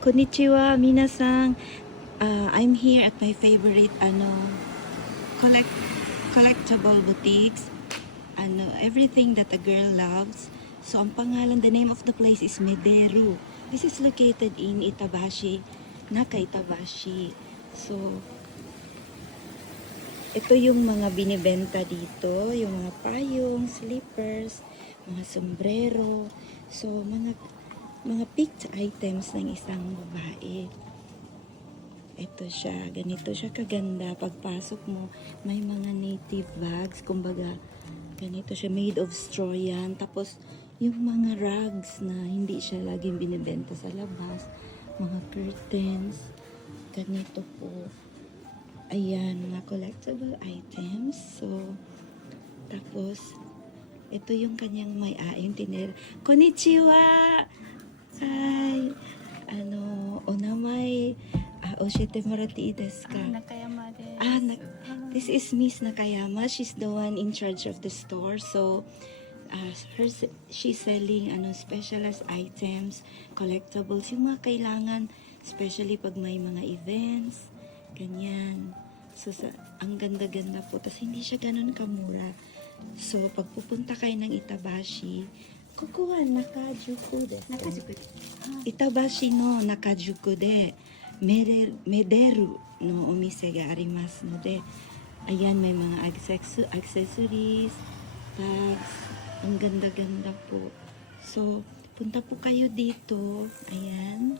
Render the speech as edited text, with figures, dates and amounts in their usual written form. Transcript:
Konnichiwa, minasan. I'm here at my favorite collect collectible boutiques. Everything that a girl loves. So ang pangalan, the name of the place is Mederu. This is located in Itabashi, Naka Itabashi. So ito yung mga binibenta dito, yung mga payong, slippers, mga sombrero. So mga picked items ng isang babae. Ito siya, ganito siya kaganda. Pagpasok mo, may mga native bags, kumbaga, ganito siya, made of straw yan. Tapos, yung mga rugs na hindi siya laging binibenta sa labas, mga curtains, ganito po. Ayan, mga collectible items. So, tapos, ito yung kanyang may-aing tinir. Konnichiwa! Hi! Onamai, oshite moratte ii desu ka? Nakayama desu. This is Miss Nakayama. She's the one in charge of the store. So, she's selling specialized items, collectibles, yung mga kailangan, especially pag may mga events, ganyan. So, ang ganda-ganda po. Tapos, hindi siya ganun kamura. So, pag pupunta kayo ng Itabashi, kukuha nakajuku de. Nakajuku. Itabashi no nakajuku de Mederu no omise ga arimasu no de. Ayan, may mga accessories, bags. Ang ganda-ganda po. So, punta po kayo dito. Ayan.